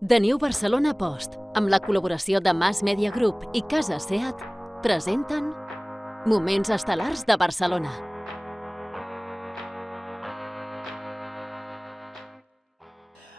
The New Barcelona Post, amb la col·laboració de Mass Media Group i Casa Seat, presenten Moments estel·lars de Barcelona.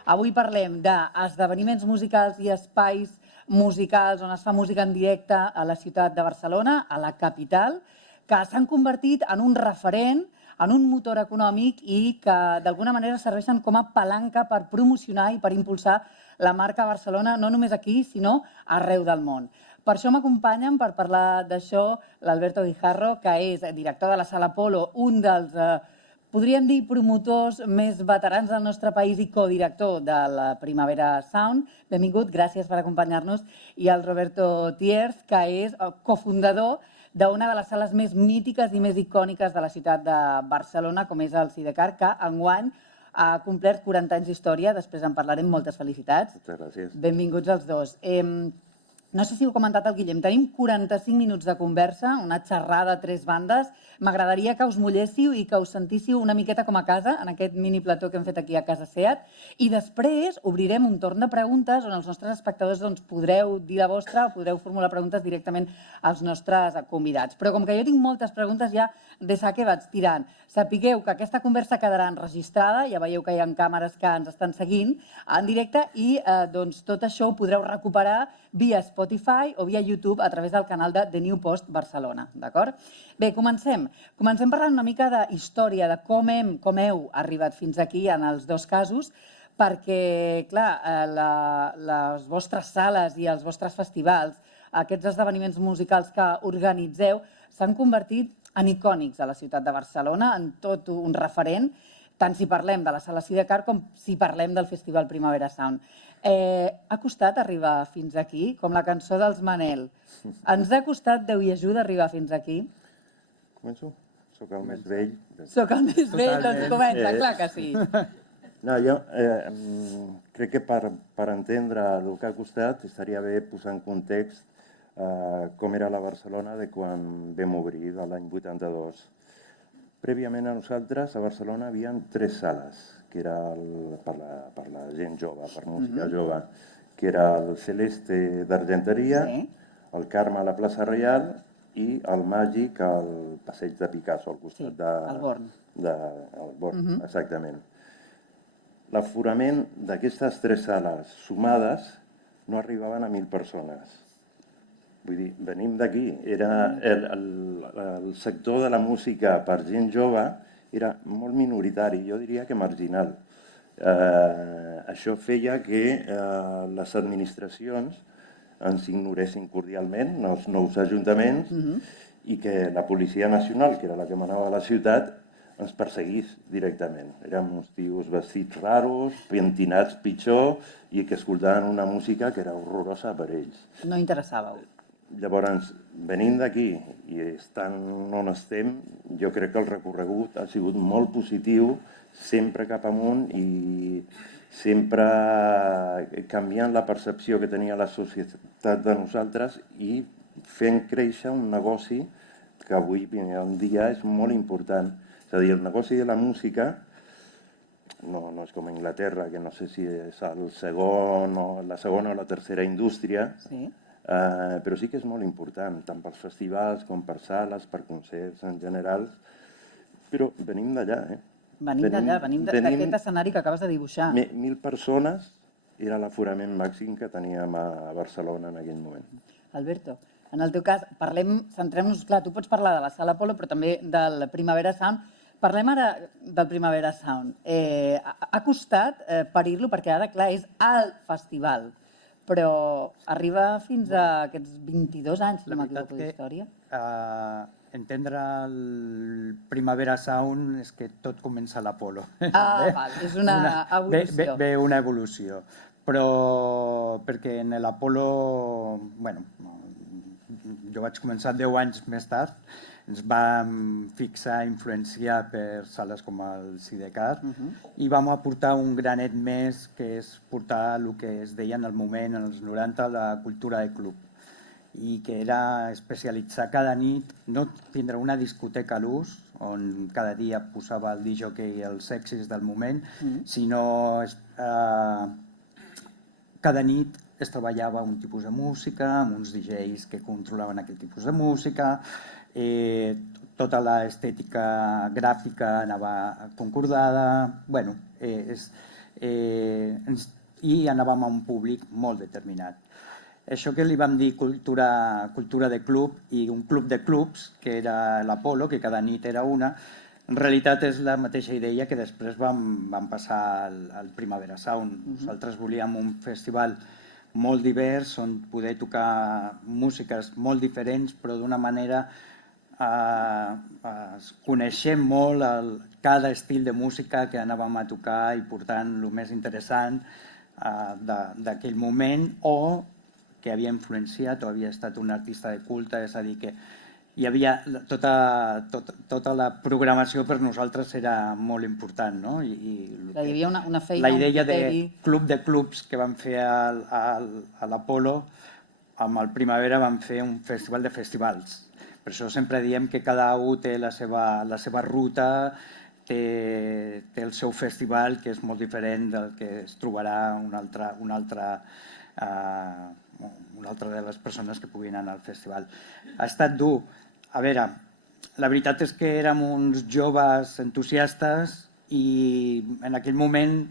Avui parlem d'esdeveniments musicals i espais musicals on es fa música en directe a la ciutat de Barcelona, a la capital, que s'han convertit en un referent, en un motor econòmic i que d'alguna manera serveixen com a palanca per promocionar i per impulsar la marca Barcelona, no només aquí, sinó arreu del món. Per això m'acompanyen per parlar d'això l'Alberto Guijarro, que és director de la Sala Apolo, un dels podríem dir promotors més veterans del nostre país i codirector de la Primavera Sound. Benvingut, gràcies per acompanyar-nos. I el Roberto Tiers, que és cofundador d'una de les sales més mítiques i més icòniques de la ciutat de Barcelona, com és el Sidecar, que enguany ha complert 40 anys d'història. Després en parlarem. Moltes felicitats. Moltes gràcies. Benvinguts els dos. No sé si ho ha comentat el Guillem, tenim 45 minuts de conversa, una xerrada a tres bandes. M'agradaria que us mulléssiu i que us sentíssiu una miqueta com a casa en aquest mini plató que hem fet aquí a Casa Seat. I després obrirem un torn de preguntes on els nostres espectadors podreu dir la vostra o podreu formular preguntes directament als nostres convidats. Però com que jo tinc moltes preguntes, ja de saque vaig tirant. Sapigueu que aquesta conversa quedarà enregistrada, ja veieu que hi ha càmeres que ens estan seguint en directe i tot això ho podreu recuperar via Spotify o via YouTube a través del canal de The New Post Barcelona, d'acord? Bé, comencem. Comencem parlant una mica de història, de com heu arribat fins aquí en els dos casos, perquè, clar, les vostres sales i els vostres festivals, aquests esdeveniments musicals que organitzeu, s'han convertit en icònics a la ciutat de Barcelona, en tot un referent, tant si parlem de la Sala Sidecar com si parlem del Festival Primavera Sound. Ha costat arribar fins aquí, com la cançó dels Manel. Ens ha costat Déu i ajuda arribar fins aquí? Començo? Soc el més vell. Soc el més vell, doncs comença, clar que sí. No, jo crec que per entendre el que ha costat estaria bé posar en context com era la Barcelona de quan vam obrir, de l'any 82. Prèviament a nosaltres, a Barcelona, hi havia 3 sales, que era per la gent jove, per música jove, que era el Celeste d'Argenteria, el Carme a la plaça Reial i el Màgic al Passeig de Picasso, al costat del Born. Del Born, exactament. L'aforament d'aquestes 3 sales sumades no arribaven a 1.000 persones. Vull dir, venim d'aquí. El sector de la música per gent jove era molt minoritari, jo diria que marginal. Això feia que les administracions ens ignoressin cordialment, els nous ajuntaments, i que la Policia Nacional, que era la que manava a la ciutat, ens perseguís directament. Érem uns tios vestits raros, pentinats pitjor, i que escoltaven una música que era horrorosa per ells. No interessàveu. Llavors, venint d'aquí i estant on estem, jo crec que el recorregut ha sigut molt positiu, sempre cap amunt i sempre canviant la percepció que tenia la societat de nosaltres i fent créixer un negoci que avui en dia és molt important. És a dir, el negoci de la música no és com a Anglaterra, que no sé si és la segona o la tercera indústria, però sí que és molt important, tant pels festivals com per sales, per concerts en general, però venim d'allà, Venim d'aquest escenari que acabes de dibuixar. 1.000 persones era l'aforament màxim que teníem a Barcelona en aquell moment. Alberto, en el teu cas, centrem-nos, clar, tu pots parlar de la Sala Apolo, però també del Primavera Sound. Parlem ara del Primavera Sound. Ha costat parir-lo perquè ara, clar, és el festival, però arriba fins a aquests 22 anys, si no m'equivoco, d'història. Entendre el Primavera Sound és que tot comença a l'Apolo. Val, és una evolució. Ve una evolució, però perquè en l'Apolo, bueno, jo vaig començar 10 anys més tard, ens vam fixar, influenciar per sales com el Sidecar i vam aportar un granet més, que és portar el que es deia en el moment, en els 90, la cultura de club, i que era especialitzar cada nit, no tindre una discoteca a l'ús, on cada dia posava el DJ els sexis del moment, sinó cada nit es treballava un tipus de música, amb uns DJs que controlaven aquell tipus de música, tota l'estètica gràfica anava concordada, bueno, i anàvem a un públic molt determinat. Això que li vam dir cultura de club i un club de clubs, que era l'Apolo, que cada nit era una, en realitat és la mateixa idea que després vam passar al Primavera Sound. Nosaltres volíem un festival molt divers, on poder tocar músiques molt diferents, però d'una manera coneixem molt cada estil de música que anàvem a tocar i portant el més interessant d'aquell moment o que havia influenciat o havia estat un artista de culte, és a dir, que hi havia tota la programació per nosaltres era molt important, no? Hi havia una feina, la idea de club de clubs que vam fer a l'Apolo, amb el Primavera vam fer un festival de festivals. Per això sempre diem que cada un té la seva ruta, té el seu festival, que és molt diferent del que es trobarà una altra de les persones que puguin anar al festival. Ha estat dur. A veure, la veritat és que érem uns joves entusiastes i en aquell moment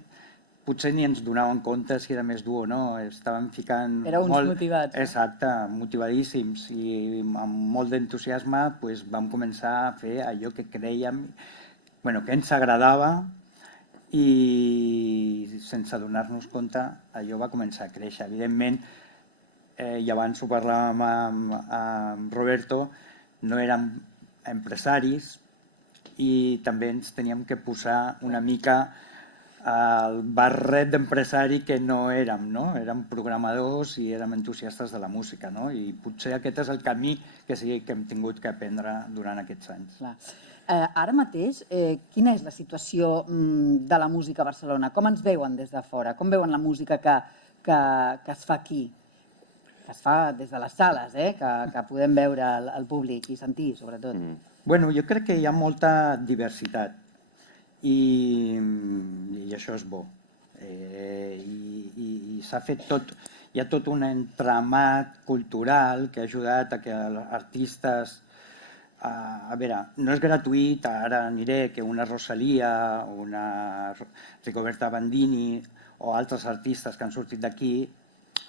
potser ni ens donàvem compte si era més dur o no. Estàvem ficant... Éreu uns motivats. Exacte, motivadíssims i amb molt d'entusiasme vam començar a fer allò que creiem, que ens agradava i sense donar-nos compte allò va començar a créixer. Evidentment, i abans ho parlàvem amb Roberto, no érem empresaris i també ens teníem que posar una mica el barret d'empresari que no érem, no? Érem programadors i érem entusiastes de la música, no? I potser aquest és el camí que sí que hem tingut que aprendre durant aquests anys. Clar. Ara mateix, quina és la situació de la música a Barcelona? Com ens veuen des de fora? Com veuen la música que es fa aquí? Que es fa des de les sales, que podem veure el públic i sentir, sobretot. Bueno, jo crec que hi ha molta diversitat i això és bo. I s'ha fet tot, hi ha tot un entramat cultural que ha ajudat a que els artistes... A veure, no és gratuït, ara aniré, que una Rosalía, una Rigoberta Bandini o altres artistes que han sortit d'aquí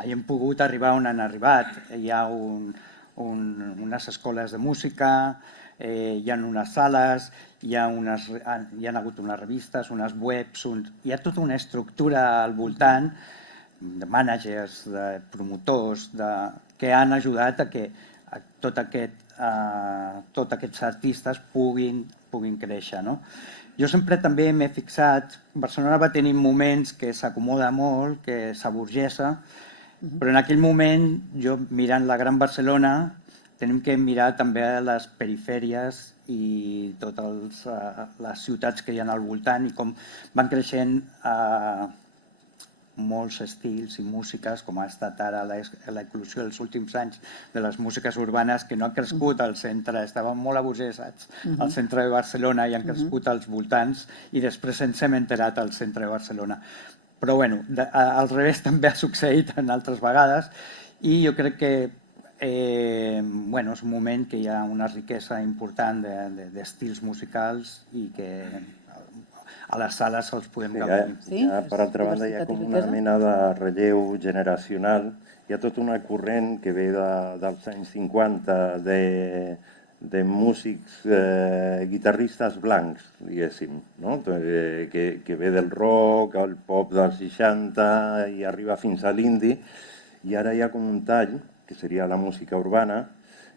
hagin pogut arribar on han arribat. Hi ha unes escoles de música, hi ha unes sales, hi ha hagut unes revistes, unes webs, hi ha tota una estructura al voltant de mànagers, de promotors, que han ajudat a que tots aquests artistes puguin créixer. Jo sempre també m'he fixat, Barcelona va tenir moments que s'acomoda molt, que s'aburgessa, però en aquell moment, jo mirant la Gran Barcelona, tenim que mirar també les perifèries i totes les ciutats que hi ha al voltant i com van creixent molts estils i músiques, com ha estat ara l'eclosió dels últims anys de les músiques urbanes, que no han crescut al centre, estaven molt aburgesats al centre de Barcelona i han crescut als voltants i després ens hem enterat al centre de Barcelona. Però bueno, al revés també ha succeït en altres vegades i jo crec que és un moment que hi ha una riquesa important d'estils musicals i que a les sales els podem gaudir. Per altra banda, hi ha com una mena de relleu generacional. Hi ha tota una corrent que ve dels anys 50 de músics guitarristes blancs, diguéssim, que ve del rock, el pop dels 60 i arriba fins a l'indie. I ara hi ha com un tall, que seria la música urbana,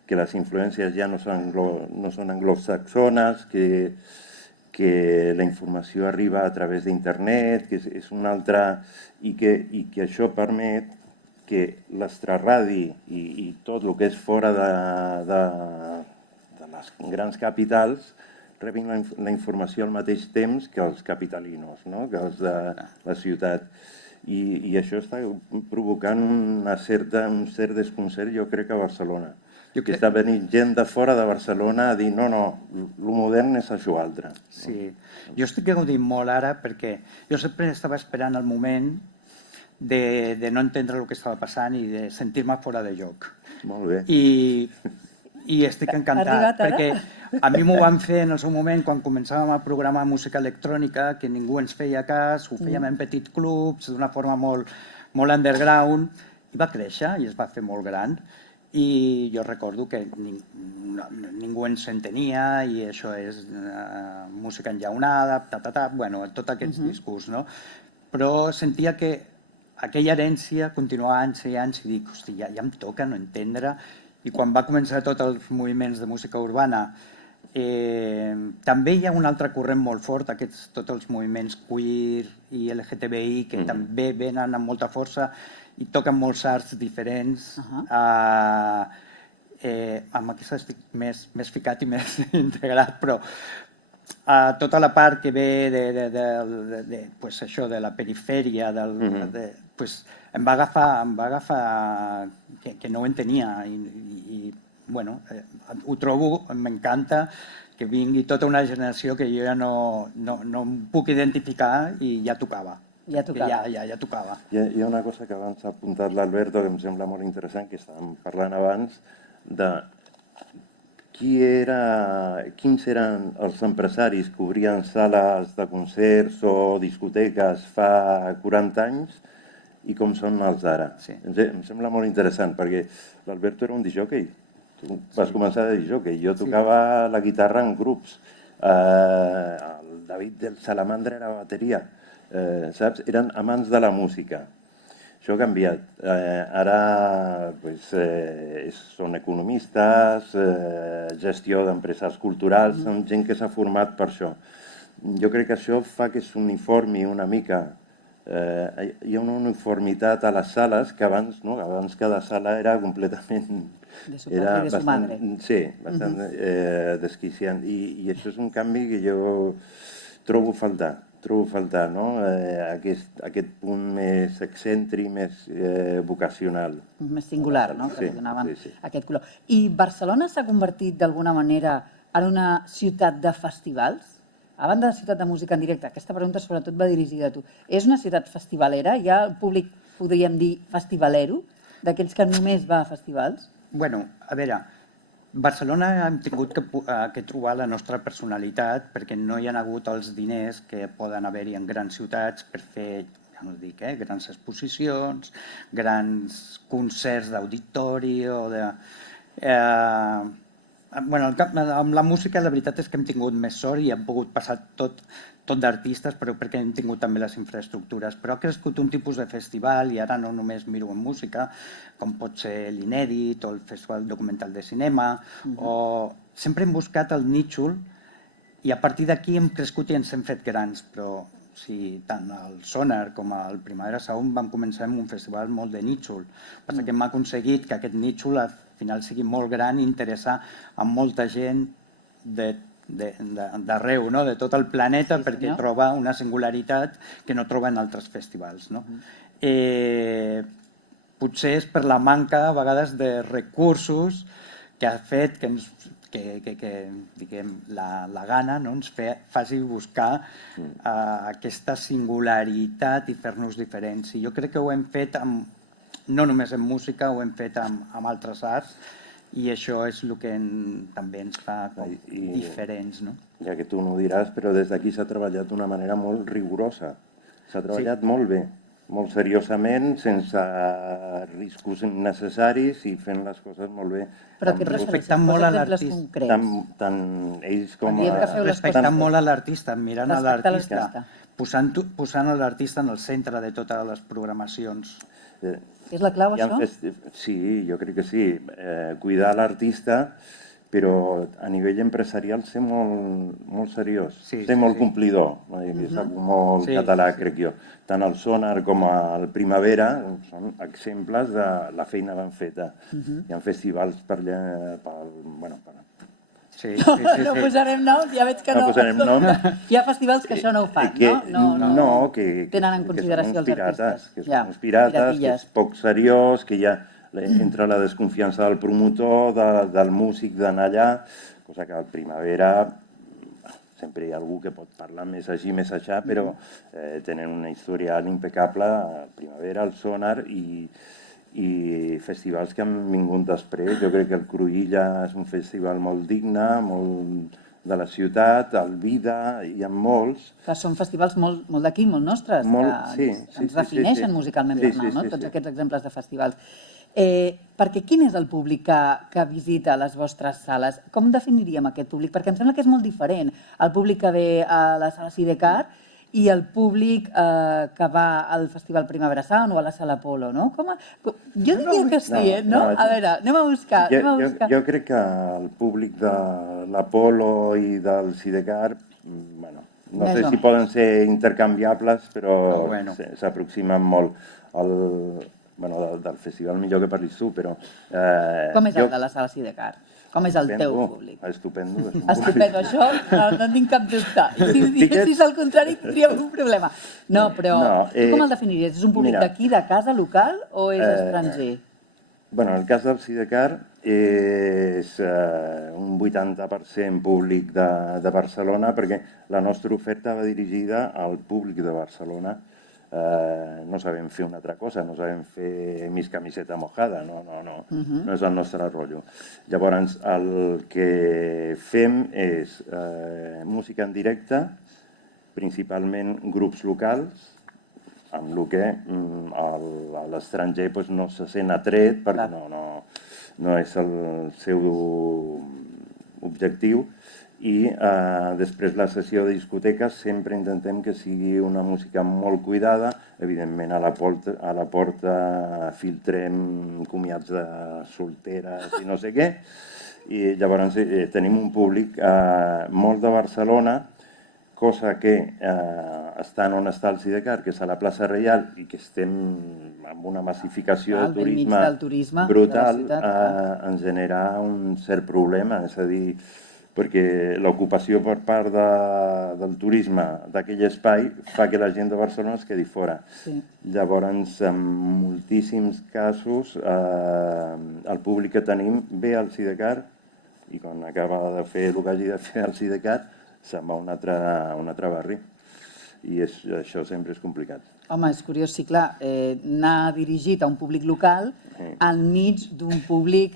que les influències ja no són anglosaxones, que la informació arriba a través d'internet, que és una altra... i que això permet que l'extraradi i tot el que és fora de les grans capitals rebin la informació al mateix temps que els capitalinos, que els de la ciutat. I això està provocant un cert desconcert, jo crec, a Barcelona. Que està venint gent de fora de Barcelona a dir no, el modern és això altre. Sí, jo estic gaudint molt ara perquè jo sempre estava esperant el moment de no entendre el que estava passant i de sentir-me fora de lloc. Molt bé. I estic encantat, Arribat ara? perquè a mi m'ho van fer en el seu moment quan començàvem a programar música electrònica, que ningú ens feia cas, ho fèiem en petits clubs, d'una forma molt underground, i va créixer i es va fer molt gran. I jo recordo que ningú ens entenia i això és música enllaunada, bueno, tots aquests discurs, no? Però sentia que aquella herència continuava anys i anys i dic, hosti, ja em toca no entendre. I quan va començar tots els moviments de música urbana, també hi ha un altre corrent molt fort, tots els moviments queer i LGTBI, que també venen amb molta força i toquen molts arts diferents. Amb aquesta estic més ficat i més integrat, però tota la part que ve de la perifèria, em va agafar que no ho entenia i bueno, ho trobo, m'encanta que vingui tota una generació que jo ja no em puc identificar i ja tocava. Ja tocava. Ja tocava. Hi ha una cosa que abans ha apuntat l'Alberto que em sembla molt interessant, que estàvem parlant abans, de quins eren els empresaris que obrien sales de concerts o discoteques fa 40 anys i com són els d'ara. Sí. Em sembla molt interessant, perquè l'Alberto era un discjòquei. Tu vas començar de discjòquei. Jo tocava la guitarra en grups. El David del Salamandra era bateria. Saps? Eren amants de la música. Això ha canviat. Ara són economistes, gestió d'empreses culturals, són gent que s'ha format per això. Jo crec que això fa que s'uniformi una mica. Hi ha una uniformitat a les sales que abans cada sala era completament... De su padre y de su madre. Sí, bastant desquiciant. I això és un canvi que jo trobo faltar, no? Aquest punt més excèntric, més vocacional. Més singular, no? Que Sí, li donaven sí. aquest color. I Barcelona s'ha convertit d'alguna manera en una ciutat de festivals? A banda de ciutat de música en directe, aquesta pregunta sobretot va dirigida a tu. És una ciutat festivalera? Hi ha el públic, podríem dir, festivalero? D'aquells que només va a festivals? Bueno, a veure, Barcelona hem tingut que trobar la nostra personalitat perquè no hi ha hagut els diners que poden haver-hi en grans ciutats per fer, ja no dic, grans exposicions, grans concerts d'auditori o de... Bueno, amb la música la veritat és que hem tingut més sort i hem pogut passar tot d'artistes, però perquè hem tingut també les infraestructures. Però ha crescut un tipus de festival, i ara no només miro en música, com pot ser l'Inèdit o el Festival Documental de Cinema, o sempre hem buscat el nítxol i a partir d'aquí hem crescut i ens hem fet grans, però tant el Sonar com el Primavera Sound vam començar amb un festival molt de nítxol. Passa que hem aconseguit que aquest nítxol al final sigui molt gran i interessar a molta gent d'arreu, no? De tot el planeta, perquè troba una singularitat que no troba en altres festivals. No? Potser és per la manca, a vegades, de recursos que ha fet que la gana ens faci buscar aquesta singularitat i fer-nos diferents. I jo crec que ho hem fet no només en música, ho hem fet amb altres arts, i això és el que també ens fa diferents. Ja que tu no ho diràs, però des d'aquí s'ha treballat d'una manera molt rigorosa. S'ha treballat molt bé, molt seriosament, sense riscos innecessaris i fent les coses molt bé. Però què respectant molt a l'artista. Tant ells com respectant molt a l'artista, mirant a l'artista, posant l'artista en el centre de totes les programacions. És la clau, això? Sí, jo crec que sí. Cuidar l'artista, però a nivell empresarial ser molt seriós, ser molt complidor. És molt català, crec jo. Tant el Sonar com el Primavera són exemples de la feina ben feta. Hi ha festivals per allà... No posarem noms, ja veig que no. Hi ha festivals que això no ho fan, no? Que tenen en consideració els artistes. Que són uns pirates, que és poc seriós, que hi ha entre la desconfiança del promotor, del músic d'anar allà, cosa que al Primavera sempre hi ha algú que pot parlar més així, més aixà, però tenen una historial impecable, Primavera, el Sonar i festivals que han vingut després. Jo crec que el Cruïlla és un festival molt digne, molt de la ciutat, el Vida, hi ha molts. Que són festivals molt d'aquí, molt nostres, que ens defineixen musicalment parlant, no? Tots aquests exemples de festivals. Perquè quin és el públic que visita les vostres sales? Com definiríem aquest públic? Perquè em sembla que és molt diferent el públic que ve a la sala Sidecar i el públic que va al Festival Primavera Sound o a la sala Apolo, no? Jo diria que sí, no? A veure, anem a buscar. Jo crec que el públic de l'Apolo i del Sidecar, bueno, no sé si poden ser intercanviables, però s'aproximen molt. Del festival millor que parlis tu, però... Com és el de la sala Sidecar? Com és el teu públic? Estupendo. Estupendo, això no tinc cap dubte. Si diguessis el contrari, tindríem un problema. No, però tu com el definiries? És un públic d'aquí, de casa, local, o és estranger? Bueno, en el cas del Sidecar és un 80% públic de Barcelona, perquè la nostra oferta va dirigida al públic de Barcelona. No sabem fer una altra cosa, no sabem fer mis camiseta mojada, no és el nostre rotllo. Llavors, el que fem és música en directe, principalment grups locals, amb el que a l'estranger no se sent atret, perquè no és el seu objectiu. I després la sessió de discoteques sempre intentem que sigui una música molt cuidada. Evidentment, a la porta filtrem comiats de solteres i no sé què. I llavors tenim un públic molt de Barcelona, cosa que estant on està el Sidecar, que és a la plaça Reial, i que estem amb una massificació de turisme brutal, ens genera un cert problema. És a dir, perquè l'ocupació per part del turisme d'aquell espai fa que la gent de Barcelona es quedi fora. Llavors, en moltíssims casos, el públic que tenim ve al Sidecar i quan acaba de fer el que hagi de fer al Sidecar se'n va a un altre barri. I això sempre és complicat. Home, és curiós, sí, clar, anar dirigit a un públic local enmig d'un públic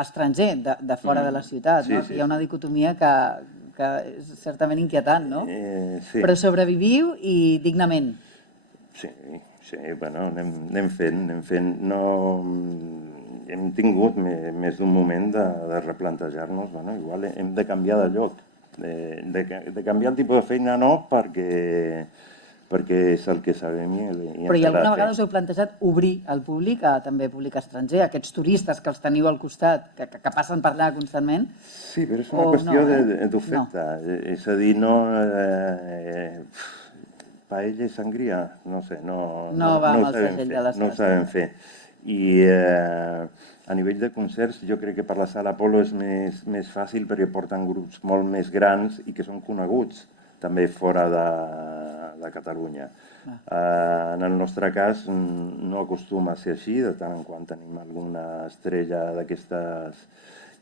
estranger, de fora de la ciutat, no? Hi ha una dicotomia que és certament inquietant, no? Però sobreviviu i dignament. Sí, bueno, anem fent. Hem tingut més d'un moment de replantejar-nos, bueno, igual hem de canviar de lloc, de canviar el tipus de feina perquè és el que sabem i Però i alguna vegada us heu plantejat obrir al públic, també públic estranger, aquests turistes que els teniu al costat, que passen per allà constantment? Sí, però és una qüestió d'oferta. És a dir, paella i sangria, no sé, no va amb el segell de les no ho sabem fer. I a nivell de concerts, jo crec que per la sala Apolo és més fàcil perquè porten grups molt més grans i que són coneguts també fora de Catalunya. En el nostre cas no acostuma a ser així, de tant en quant tenim alguna estrella d'aquestes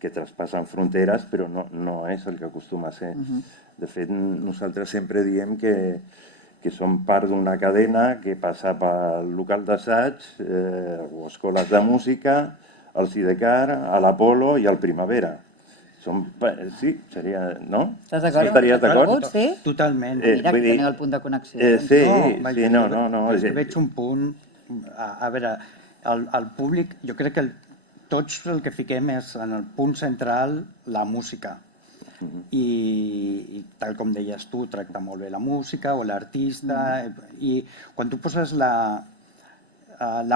que traspassen fronteres, però no és el que acostuma a ser. De fet, nosaltres sempre diem que som part d'una cadena que passa pel local d'assaig o escoles de música, al Sidecar, a l'Apolo i al Primavera. Sí, seria... No? Estàs d'acord? Estaries d'acord? Sí? Totalment. Mira, que teniu el punt de connexió. Sí, no. Veig un punt... A veure, el públic, jo crec que tots el que fiquem és en el punt central la música. I tal com deies tu, tracta molt bé la música o l'artista. I quan tu poses la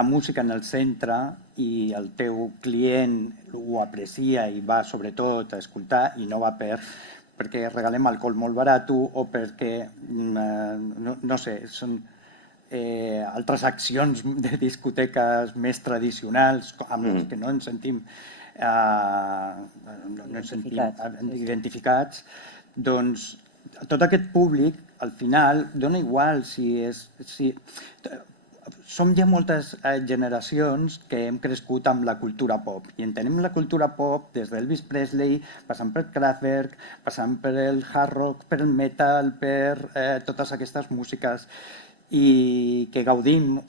música en el centre i el teu client ho aprecia i va sobretot a escoltar i no va perquè regalem alcohol molt barat o perquè, no sé, són altres accions de discoteques més tradicionals amb les que no ens sentim identificats, doncs tot aquest públic al final dona igual si som ja moltes generacions que hem crescut amb la cultura pop i entenem la cultura pop des d'Elvis Presley, passant per Kraftwerk, passant per el hard rock, per el metal, per totes aquestes músiques i que gaudim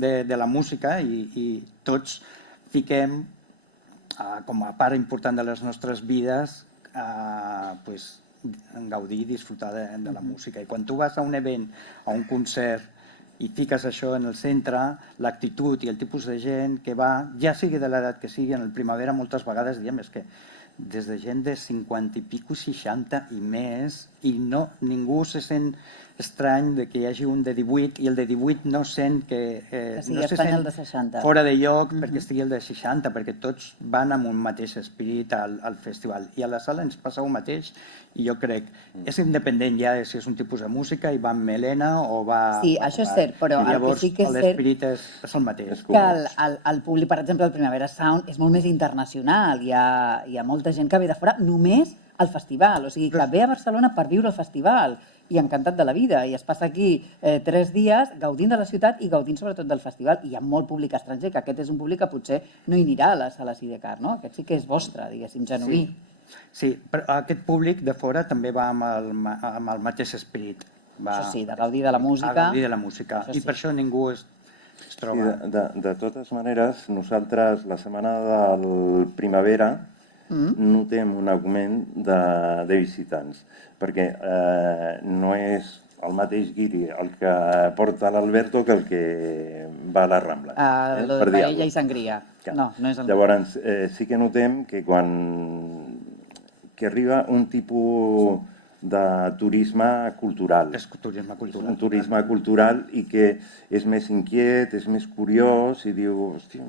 de la música i tots fiquem com a part important de les nostres vides gaudir i disfrutar de la música. I quan tu vas a un event, a un concert, i fiques això en el centre, l'actitud i el tipus de gent que va, ja sigui de l'edat que sigui, en el primavera moltes vegades diem és que des de gent de 50 i pico, 60 i més, i ningú se sent estrany de que hi hagi un de 18 i el de 18 no sent que sigui no se estrany sent el de 60. fora de lloc perquè estigui el de 60, perquè tots van amb un mateix espírit al festival. I a la sala ens passa el mateix i jo crec, és independent ja de si és un tipus de música i va amb melena o va... Sí, això és cert, però el que sí que és cert... L'espírit és el mateix. Que el públic, per exemple, el Primavera Sound és molt més internacional. Hi ha molta gent que ve de fora només al festival, o sigui, que ve a Barcelona per viure el festival i encantat de la vida, i es passa aquí 3 dies gaudint de la ciutat i gaudint sobretot del festival. I hi ha molt públic estranger, que aquest és un públic que potser no hi anirà a les sales IDCAR, no? Aquest sí que és vostre, diguéssim, genuí. Sí, però aquest públic de fora també va amb el mateix esperit. Això sí, de gaudir de la música. A gaudir de la música, i per això ningú es troba... De totes maneres, nosaltres la setmana del Primavera notem un augment de visitants, perquè no és el mateix guiri el que porta l'Alberto que el que va a la Rambla. Lo de paella i sangria. No, no és el mateix. Llavors, sí que notem que quan arriba un tipus de turisme cultural. És turisme cultural. Un turisme cultural i que és més inquiet, és més curiós i diu, hòstia,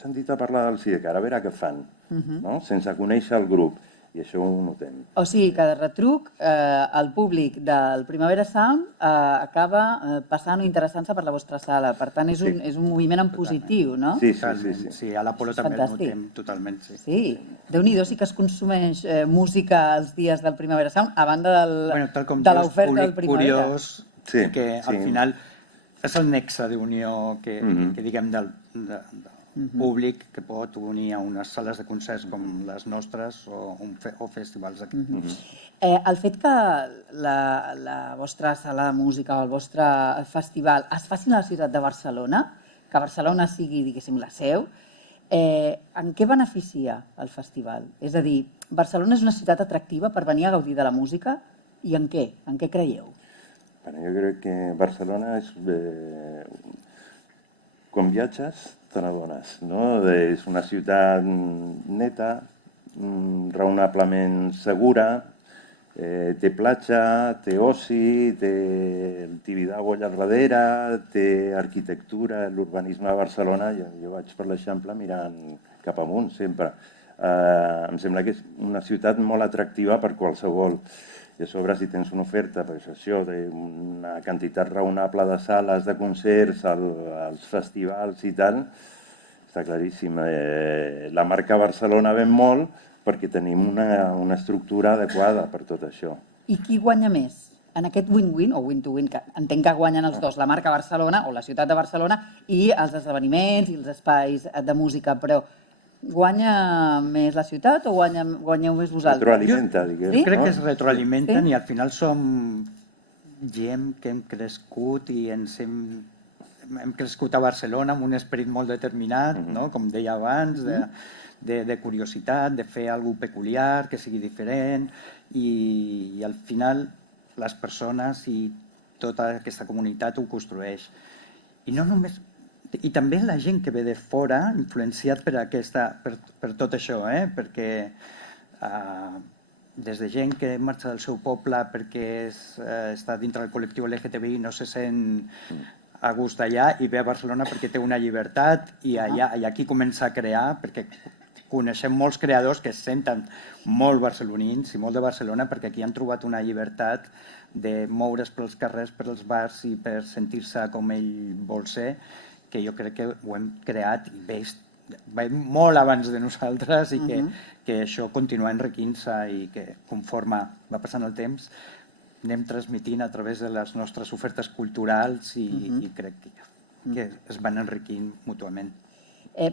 s'han dit a parlar del SIDCAR, a veure què fan, no? Sense conèixer el grup. I això ho notem. O sigui que de retruc el públic del Primavera Sound acaba passant o interessant-se per la vostra sala. Per tant, és un moviment en positiu, no? Sí. Sí, a l'Apolo també el notem totalment. Sí, Déu-n'hi-do, sí que es consumeix música els dies del Primavera Sound, a banda de l'oferta del Primavera. Curiós, que al final és el nexe d'unió que diguem del públic que pot unir a unes sales de concerts com les nostres o festivals aquí. El fet que la vostra sala de música o el vostre festival es faci a la ciutat de Barcelona, que Barcelona sigui, diguéssim, la seu, en què beneficia el festival? És a dir, Barcelona és una ciutat atractiva per venir a gaudir de la música i en què? En què creieu? Jo crec que Barcelona és... Quan viatges, te n'adones, no? És una ciutat neta, raonablement segura, té platja, té oci, té el Tibidabo allà darrere, té arquitectura, l'urbanisme de Barcelona. Jo vaig per l'Eixample mirant cap amunt sempre. Em sembla que és una ciutat molt atractiva per qualsevol. I a sobre, si tens una oferta, per això, d'una quantitat raonable de sales, de concerts, als festivals i tal, està claríssim. La marca Barcelona ven molt perquè tenim una estructura adequada per tot això. I qui guanya més? En aquest win-win, o win-to-win, que entenc que guanyen els dos, la marca Barcelona o la ciutat de Barcelona i els esdeveniments i els espais de música, però guanya més la ciutat o guanyeu més vosaltres? Retroalimenta, diguem. Jo crec que es retroalimenten i al final som gent que hem crescut i hem crescut a Barcelona amb un esperit molt determinat, com deia abans, de curiositat, de fer alguna cosa peculiar, que sigui diferent, i al final les persones i tota aquesta comunitat ho construeix. I no només... I també la gent que ve de fora, influenciat per tot això, perquè des de gent que marxa del seu poble perquè està dintre del col·lectiu LGTBI no se sent a gust allà i ve a Barcelona perquè té una llibertat i aquí comença a crear, perquè coneixem molts creadors que es senten molt barcelonins i molt de Barcelona perquè aquí han trobat una llibertat de moure's pels carrers, pels bars i per sentir-se com ell vol ser, que jo crec que ho hem creat i ve molt abans de nosaltres i que això continua enriquint-se i que conforme va passant el temps anem transmitint a través de les nostres ofertes culturals i crec que que es van enriquint mútuament.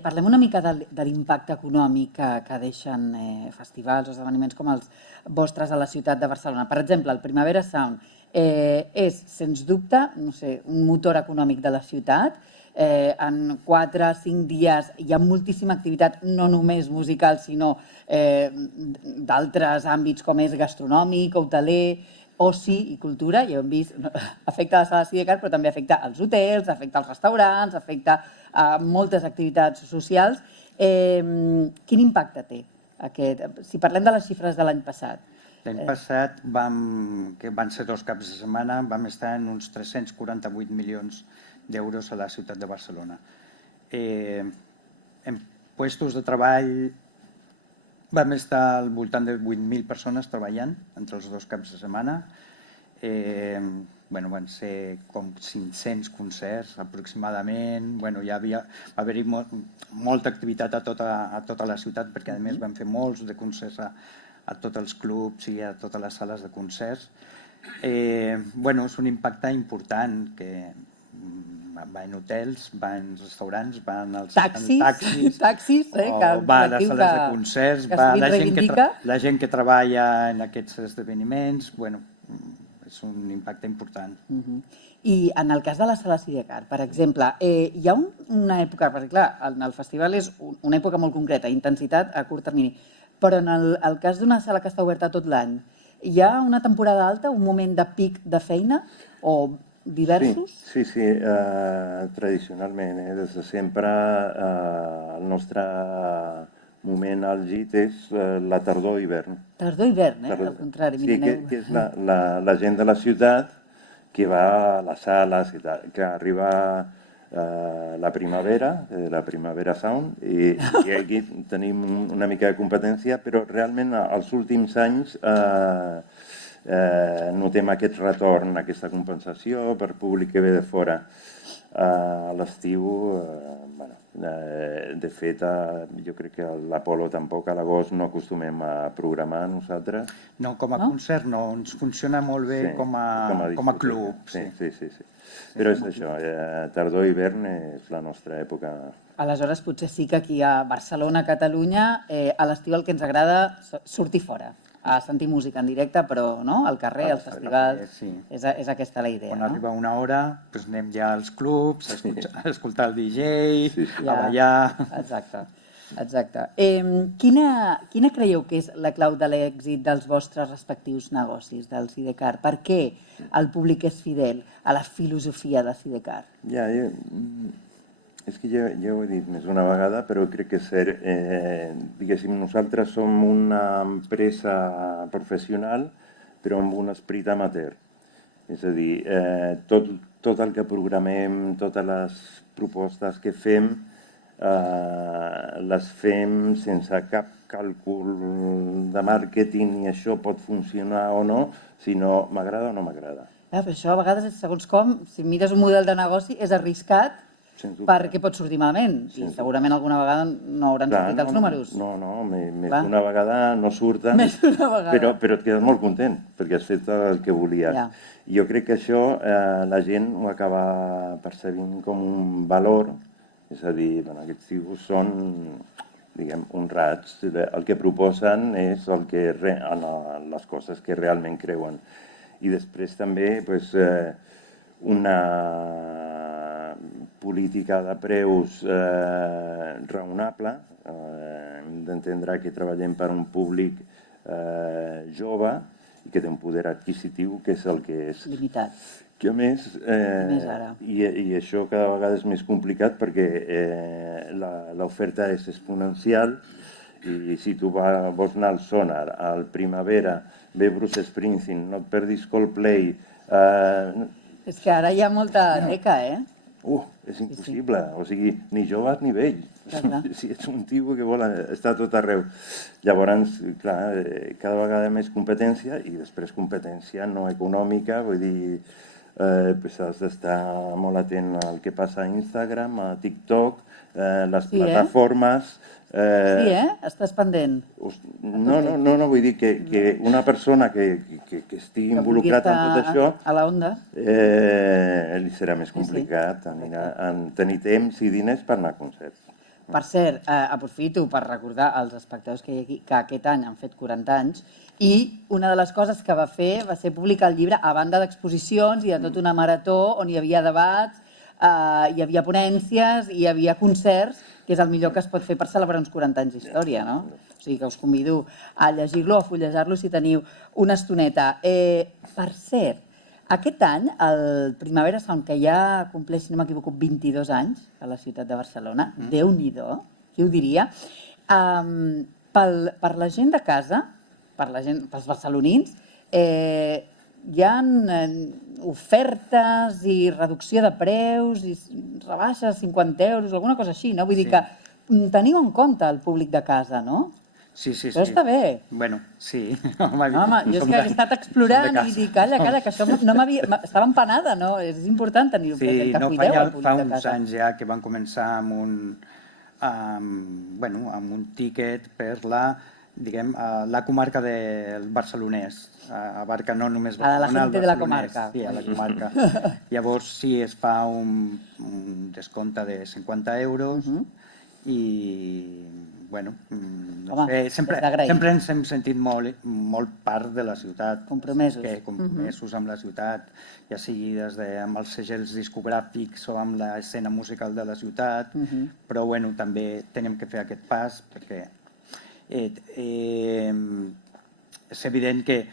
Parlem una mica de l'impacte econòmic que deixen festivals o esdeveniments com els vostres a la ciutat de Barcelona. Per exemple, el Primavera Sound és, sens dubte, no sé, un motor econòmic de la ciutat. En 4 o 5 dies hi ha moltíssima activitat, no només musical, sinó d'altres àmbits com és gastronòmic, hoteler, oci i cultura. Ja ho hem vist, afecta la sala Sidecar, però també afecta els hotels, afecta els restaurants, afecta moltes activitats socials. Quin impacte té aquest? Si parlem de les xifres de l'any passat. L'any passat, que van ser 2 caps de setmana, vam estar en uns 348 milions d'euros a la ciutat de Barcelona. En puestos de treball vam estar al voltant de 8.000 persones treballant entre els 2 caps de setmana. Van ser com 500 concerts aproximadament. Va haver-hi molta activitat a tota la ciutat, perquè a més vam fer molts de concerts a tots els clubs i a totes les sales de concerts. És un impacte important que va en hotels, va en restaurants, va en els taxis, va a les sales de concerts, va la gent que treballa en aquests esdeveniments. És un impacte important. I en el cas de la sala Sidecar, per exemple, hi ha una època, perquè clar, el festival és una època molt concreta, intensitat a curt termini, però en el cas d'una sala que està oberta tot l'any, hi ha una temporada alta, un moment de pic de feina o diversos? Sí, tradicionalment, des de sempre el nostre moment àlgid és la tardor-hivern. Tardor-hivern, al contrari. Sí, que és la gent de la ciutat que va a les sales, que arriba la Primavera Sound, i aquí tenim una mica de competència, però realment els últims anys notem aquest retorn, aquesta compensació per públic que ve de fora. A l'estiu, de fet, jo crec que l'Apolo tampoc a l'agost no acostumem a programar nosaltres. No, com a concert no, ens funciona molt bé com a club. Sí. Però és això, tardor i hivern és la nostra època. Aleshores, potser sí que aquí a Barcelona, Catalunya, a l'estiu el que ens agrada sortir fora, a sentir música en directe, però al carrer, als festivals, és aquesta la idea. Quan arriba una hora, anem ja als clubs, a escoltar el DJ, a ballar... Exacte. Quina creieu que és la clau de l'èxit dels vostres respectius negocis, del Sidecar? Per què el públic és fidel a la filosofia de Sidecar? És que ja ho he dit més una vegada, però crec que és cert. Diguéssim, nosaltres som una empresa professional, però amb un esperit amateur. És a dir, tot el que programem, totes les propostes que fem, les fem sense cap càlcul de màrqueting i això pot funcionar o no, sinó m'agrada o no m'agrada. Però això a vegades, segons com, si mires un model de negoci, és arriscat perquè pot sortir malament. I segurament alguna vegada no hauran sortit els números. No, més d'una vegada no surten, però et quedes molt content perquè has fet el que volies. Jo crec que això la gent ho acaba percebint com un valor. És a dir, aquests tios són, diguem, honrats. El que proposen és les coses que realment creuen. I després també una política de preus raonable. Hem d'entendre que treballem per un públic jove i que té un poder adquisitiu que és el que és. Limitat. Que a més, i això cada vegada és més complicat perquè l'oferta és exponencial i si tu vols anar al Sonar, al Primavera, ve Bruce Springsteen, no et perdis Coldplay... És que ara hi ha molta teca, És impossible, o sigui, ni joves ni vells. Si ets un tio que vol estar a tot arreu. Llavors, clar, cada vegada més competència i després competència no econòmica, vull dir, pues has d'estar molt atent al que passa a Instagram, a TikTok, les Sí, plataformes... Sí, Estàs pendent. No, vull dir que una persona que estigui involucrada en tot això a la onda. li serà més complicat tenir temps i diners per anar a concerts. Per cert, aprofito per recordar als espectadors que hi ha aquí que aquest any han fet 40 anys i una de les coses que va fer va ser publicar el llibre a banda d'exposicions i de tota una marató on hi havia debats, hi havia ponències, hi havia concerts, que és el millor que es pot fer per celebrar uns 40 anys d'història, no? O sigui que us convido a llegir-lo, a fullejar-lo si teniu una estoneta. Per cert, aquest any, el Primavera Sound, que ja compleix, si no m'equivoco, 22 anys a la ciutat de Barcelona, Déu-n'hi-do, qui ho diria, per la gent de casa, pels barcelonins, hi ha ofertes i reducció de preus i rebaixes 50 euros, alguna cosa així, no? Vull dir que teniu en compte el públic de casa, no? Sí. Això està bé. Bueno, sí. Home, jo és que he estat explorant i dic, calla, que això no m'havia... Estava empanada, no? És important tenir-ho present, que cuideu el públic de casa. Fa uns anys ja que van començar amb un tíquet per la comarca del barcelonès. Abarca no només Barcelona, a la gent de la comarca. Sí, a la comarca. Llavors sí, es fa un descompte de 50 euros i, bueno, no sé, sempre ens hem sentit molt part de la ciutat. Compromesos. Compromesos amb la ciutat, ja sigui amb els segells discogràfics o amb l'escena musical de la ciutat, però bueno, també tenim que fer aquest pas perquè és evident que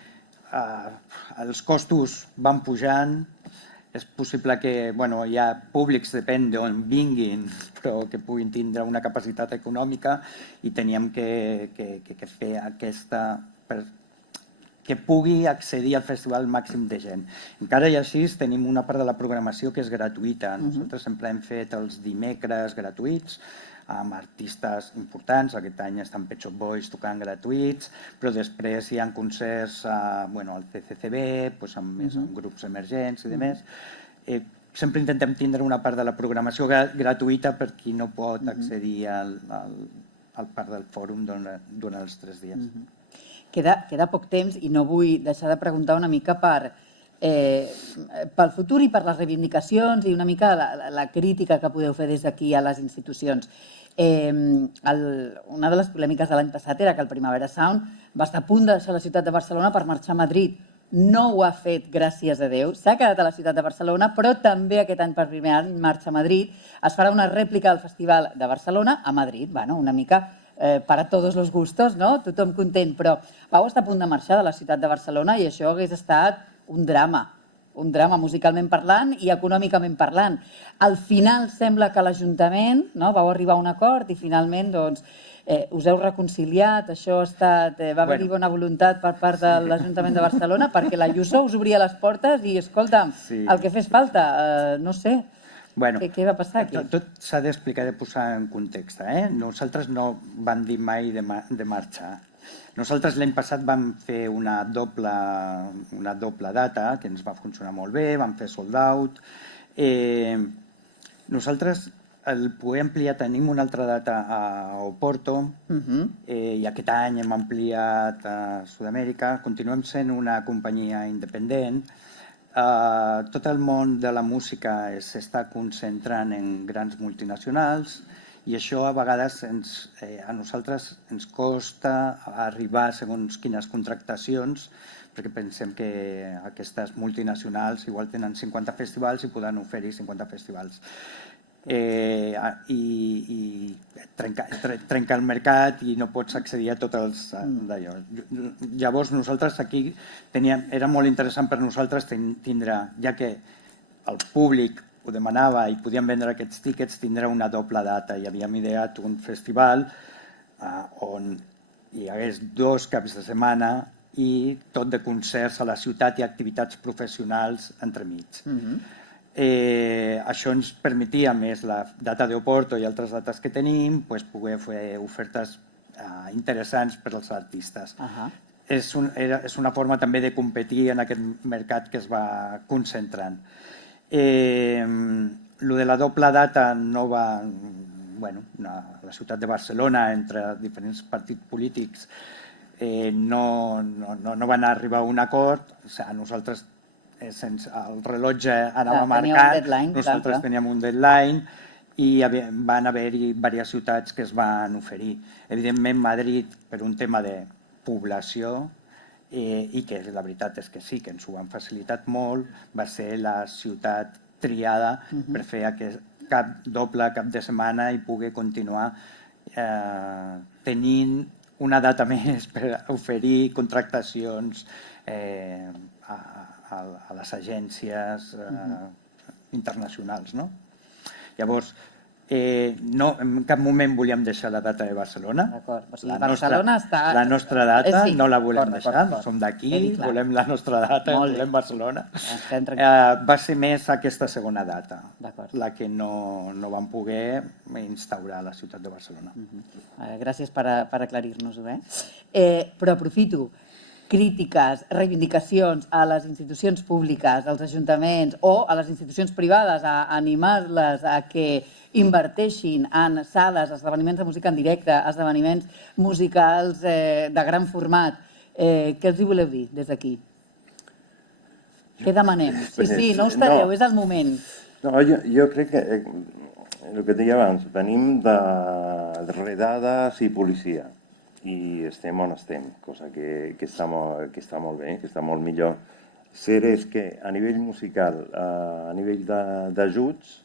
els costos van pujant, és possible que hi ha públics, depèn d'on vinguin, però que puguin tindre una capacitat econòmica i teníem que fer aquesta que pugui accedir al festival màxim de gent. Encara i així tenim una part de la programació que és gratuïta. Nosaltres sempre hem fet els dimecres gratuïts, amb artistes importants. Aquest any estan Pet Shop Boys tocant gratuïts, però després hi ha concerts al CCCB, amb grups emergents i demés. Sempre intentem tindre una part de la programació gratuïta per qui no pot accedir al part del fòrum durant els 3 dies. Queda poc temps i no vull deixar de preguntar una mica pel futur i per les reivindicacions i una mica la crítica que podeu fer des d'aquí a les institucions. Una de les polèmiques de l'any passat era que el Primavera Sound va estar a punt de deixar la ciutat de Barcelona per marxar a Madrid. No ho ha fet, gràcies a Déu. S'ha quedat a la ciutat de Barcelona, però també aquest any per primer any marxa a Madrid. Es farà una rèplica del Festival de Barcelona a Madrid. Bueno, una mica para todos los gustos, no? Tothom content, però vau estar a punt de marxar de la ciutat de Barcelona i això hagués estat un drama musicalment parlant i econòmicament parlant. Al final sembla que l'Ajuntament vau arribar a un acord i finalment us heu reconciliat, això va haver-hi bona voluntat per part de l'Ajuntament de Barcelona perquè l'Ayuso us obria les portes i, escolta'm, el que fes falta, no sé, què va passar aquí? Tot s'ha d'explicar i de posar en context. Nosaltres no vam dir mai de marxar. Nosaltres l'any passat vam fer una doble data que ens va funcionar molt bé, vam fer sold out. Nosaltres el poder ampliar, tenim una altra data a Oporto i aquest any hem ampliat a Sud-amèrica. Continuem sent una companyia independent. Tot el món de la música s'està concentrant en grans multinacionals i això a vegades a nosaltres ens costa arribar a segons quines contractacions perquè pensem que aquestes multinacionals igual tenen 50 festivals i poden oferir 50 festivals. I trenca el mercat i no pots accedir a tots els d'allò. Llavors nosaltres aquí era molt interessant per nosaltres tindre, ja que el públic ho demanava i podíem vendre aquests tíquets, tindre una doble data i havíem ideat un festival on hi hagués 2 caps de setmana i tot de concerts a la ciutat i activitats professionals entremig. Això ens permetia, més la data d'Oporto i altres dates que tenim, poder fer ofertes interessants per als artistes. és una forma també de competir en aquest mercat que es va concentrant. Lo de la doble data no va... Bueno, la ciutat de Barcelona, entre diferents partits polítics, no van arribar a un acord. O sigui, nosaltres, el rellotge anava marcat, nosaltres teníem un deadline i van haver-hi diverses ciutats que es van oferir. Evidentment, Madrid, per un tema de població, i que la veritat és que sí, que ens ho han facilitat molt, va ser la ciutat triada per fer aquest doble cap de setmana i poder continuar tenint una data més per oferir contractacions a les agències internacionals. Llavors, no, en cap moment volíem deixar la data de Barcelona. La nostra data no la volem deixar, som d'aquí, volem la nostra data, volem Barcelona. Va ser més aquesta segona data la que no vam poder instaurar a la ciutat de Barcelona. Gràcies per aclarir-nos-ho. Però aprofito crítiques, reivindicacions a les institucions públiques, als ajuntaments o a les institucions privades, a animar-les a que inverteixin en sales, esdeveniments de música en directe, esdeveniments musicals de gran format. Què els hi voleu dir des d'aquí? Què demanem? Sí, no us talleu, és el moment. No, jo crec que el que deia abans, venim de redades i policia i estem on estem, cosa que està molt bé, que està molt millor. Cert és que a nivell musical, a nivell d'ajuts,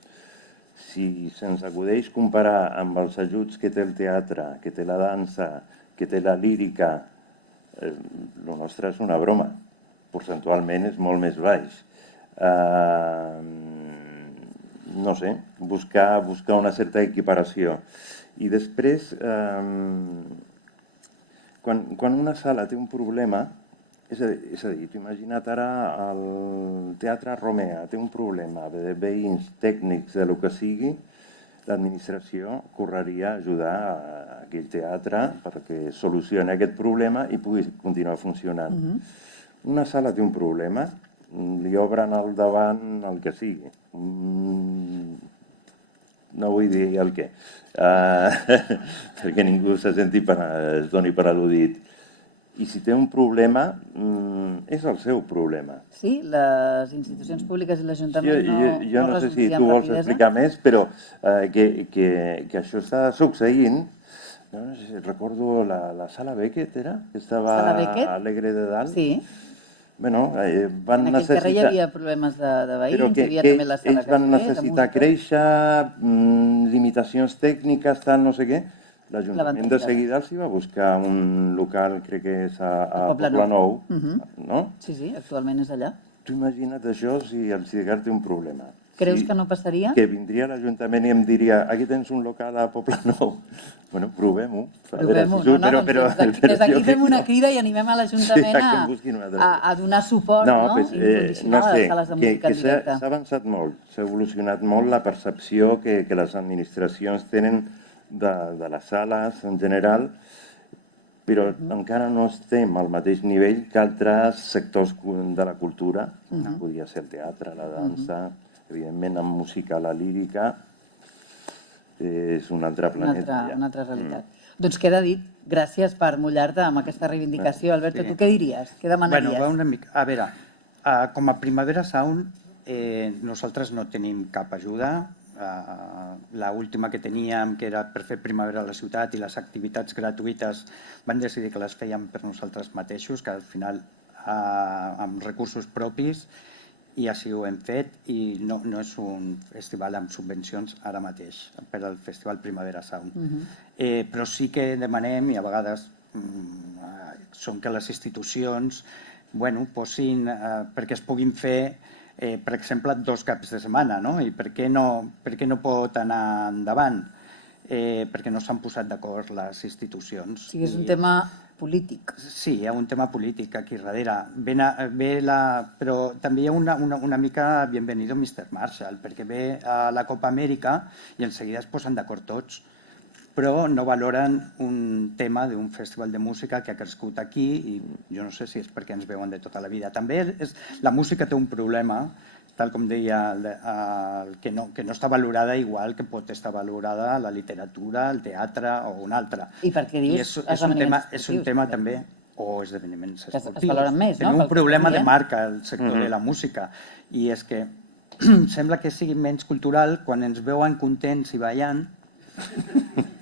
si se'ns acudeix comparar amb els ajuts que té el teatre, que té la dansa, que té la lírica, el nostre és una broma. Percentualment és molt més baix. No sé, buscar una certa equiparació. I després, quan una sala té un problema, és a dir, imagina't ara el Teatre Romea té un problema de veïns, tècnics, de lo que sigui, l'administració correria a ajudar aquell teatre perquè solucioni aquest problema i pugui continuar funcionant. Una sala té un problema, li obren al davant el que sigui. No vull dir el què, perquè ningú es doni per al·ludit. I si té un problema, és el seu problema. Sí, les institucions públiques i l'Ajuntament no jo no sé si tu vols explicar més, però que això està succeint. Recordo la Sala Beckett, era? Que estava a Alegre de Dalt. Sí. Bueno, van necessitar... En aquell carrer hi havia problemes de veïns, hi havia també la Sala ells van necessitar créixer, limitacions tècniques, tal, no sé què. L'Ajuntament de seguida els va buscar un local, crec que és a Poblenou, no? Sí, actualment és allà. Tu imagina't això si el Cidecar té un problema. Creus que no passaria? Que vindria l'Ajuntament i em diria aquí tens un local a Poblenou. Bueno, provem-ho. Provem-ho, no? Des d'aquí fem una crida i animem a l'Ajuntament a donar suport incondicional a les sales de música en directe. S'ha avançat molt, s'ha evolucionat molt la percepció que les administracions tenen de les sales en general, però encara no estem al mateix nivell que altres sectors de la cultura. Podria ser el teatre, la dansa, evidentment amb música, la lírica, és un altre planeta. Una altra realitat. Doncs queda dit, gràcies per mullar-te amb aquesta reivindicació. Alberto, tu què diries? Què demanaries? Bueno, va una mica... A veure, com a Primavera Sound, nosaltres no tenim cap ajuda. L'última que teníem, que era per fer Primavera a la ciutat, i les activitats gratuïtes van decidir que les fèiem per nosaltres mateixos, que al final amb recursos propis, i així ho hem fet, i no és un festival amb subvencions ara mateix per al Festival Primavera Sound. Però sí que demanem, i a vegades són que les institucions posin perquè es puguin fer, per exemple, 2 caps de setmana, no? I per què no pot anar endavant? Perquè no s'han posat d'acord les institucions. O sigui, és un tema polític. Sí, hi ha un tema polític aquí darrere. Però també hi ha una mica bienvenido Mr. Marshall, perquè ve a la Copa Amèrica i en seguida es posen d'acord tots. però no valoren un tema d'un festival de música que ha crescut aquí i jo no sé si és perquè ens veuen de tota la vida. També la música té un problema, tal com deia, que no està valorada igual que pot estar valorada la literatura, el teatre o un altre. I per què dius esdeveniments És un tema també, o esdeveniments esportius. Es valoren més, no? Tenim un problema de marca al sector de la música i és que sembla que sigui menys cultural quan ens veuen contents i ballant,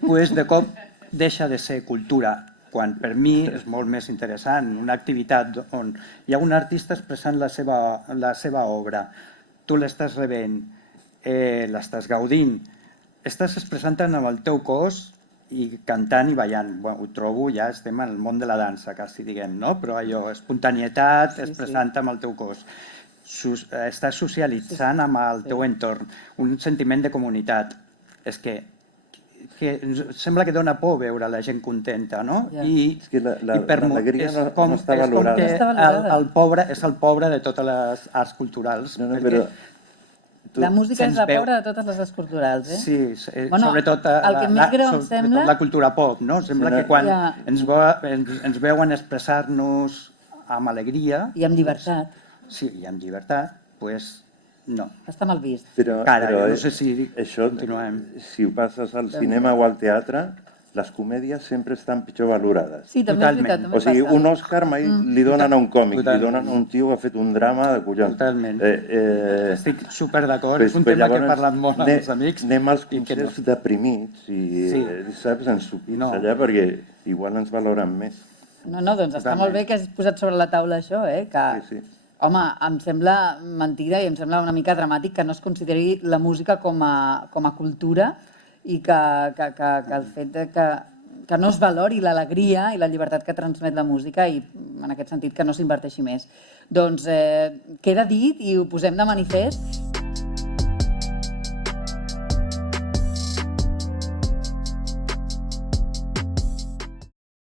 doncs de cop deixa de ser cultura, quan per mi és molt més interessant una activitat on hi ha un artista expressant la seva obra, tu l'estàs rebent, l'estàs gaudint, estàs expressant-te amb el teu cos i cantant i ballant. Ho trobo, ja estem en el món de la dansa, quasi diguem, no? Però allò, espontanietat, expressant-te amb el teu cos. Estàs socialitzant amb el teu entorn, un sentiment de comunitat. És que sembla que dona por veure la gent contenta, no? És que l'alegria no està valorada. És el pobre de totes les arts culturals. La música és la pobra de totes les arts culturals, eh? Sí, sobretot la cultura pop, no? Sembla que quan ens veuen expressar-nos amb alegria... I amb llibertat. Sí, i amb llibertat, doncs no. Està mal vist. Però no sé si això, continuem. Si ho passes al cinema o al teatre, les comèdies sempre estan pitjor valorades. Sí, també és veritat. O sigui, un Òscar mai li donen a un còmic, li donen a un tio que ha fet un drama de collons. Totalment. Estic super d'acord, és un tema que he parlat molt amb els amics. Anem als concerts deprimits i, saps, ens supits allà perquè igual ens valoren més. No, doncs està molt bé que has posat sobre la taula això, que... Home, em sembla mentida i em sembla una mica dramàtic que no es consideri la música com a cultura i que el fet que no es valori l'alegria i la llibertat que transmet la música i en aquest sentit que no s'inverteixi més. Doncs queda dit i ho posem de manifest.